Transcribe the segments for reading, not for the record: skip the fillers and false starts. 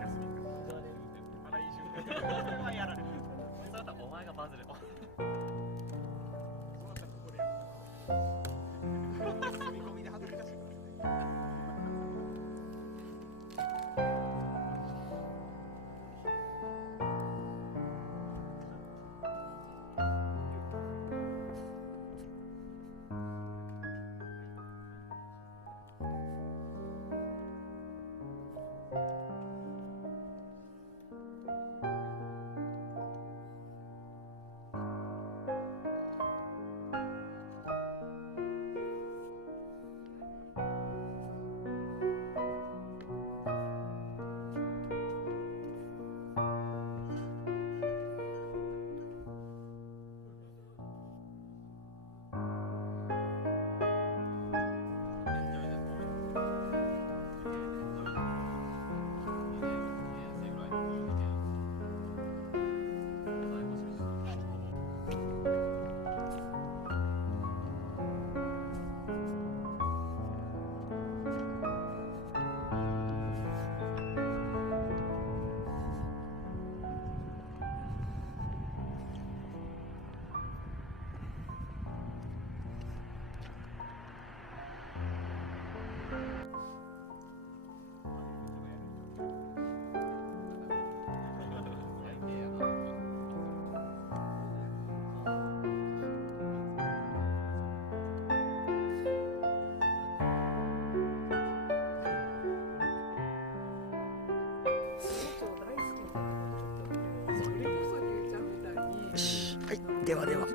休みか。来週。それはやられる。それだったらお前がバズる。そうなったらここでやる。住み込みで恥ずかしいからね。ではでは。い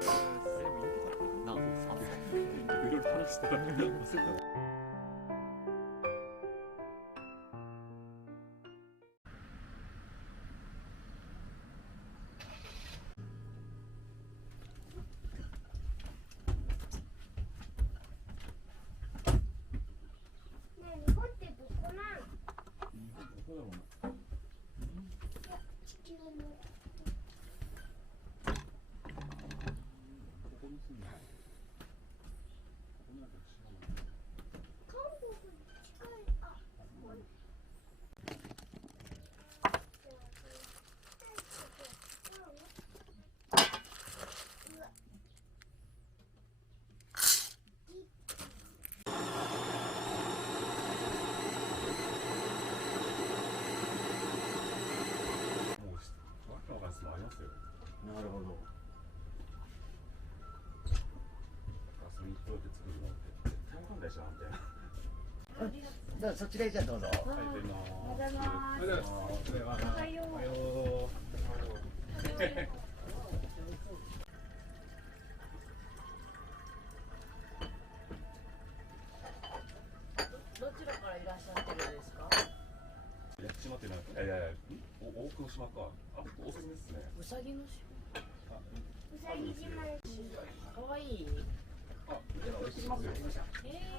ろいろ話したら忘れた。日本ってどこなん？どこだろうな。地球の。ここに住んでない。ここになんか違うな。韓国に近い。あ、ここに。もうわけわかんないのありますよ。なるほど。ガソリンどうやって作るのって絶対わかんないじゃんみたいな。じゃあそちらへじゃあどうぞ。はい、出ます。おはようございます。おはようございます。おはよう。おはよう。どちらからいらっしゃってるんですか？屋久島ってなんか、大久野島か。あ、おすすめですね。うさぎの島。うさぎ島です。かわいい。あ、じゃあおしますよ。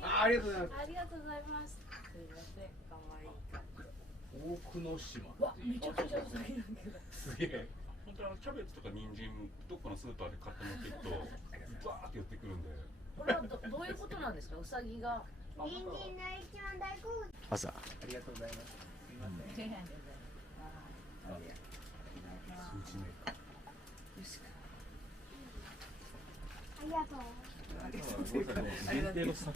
ありがとうございます。ありがとうございます。すみません、かわいい。大久野島。わ、めちゃくちゃうさぎだけど。すげえ。本当キャベツとか人参どっかのスーパーで買って持っていくとバーって寄ってくるんで。これはどういうことなんですか？うさぎが。人参の一番大好物。朝。ありがとうございます。すみません。数値メーカー。ありがとう。限定の桜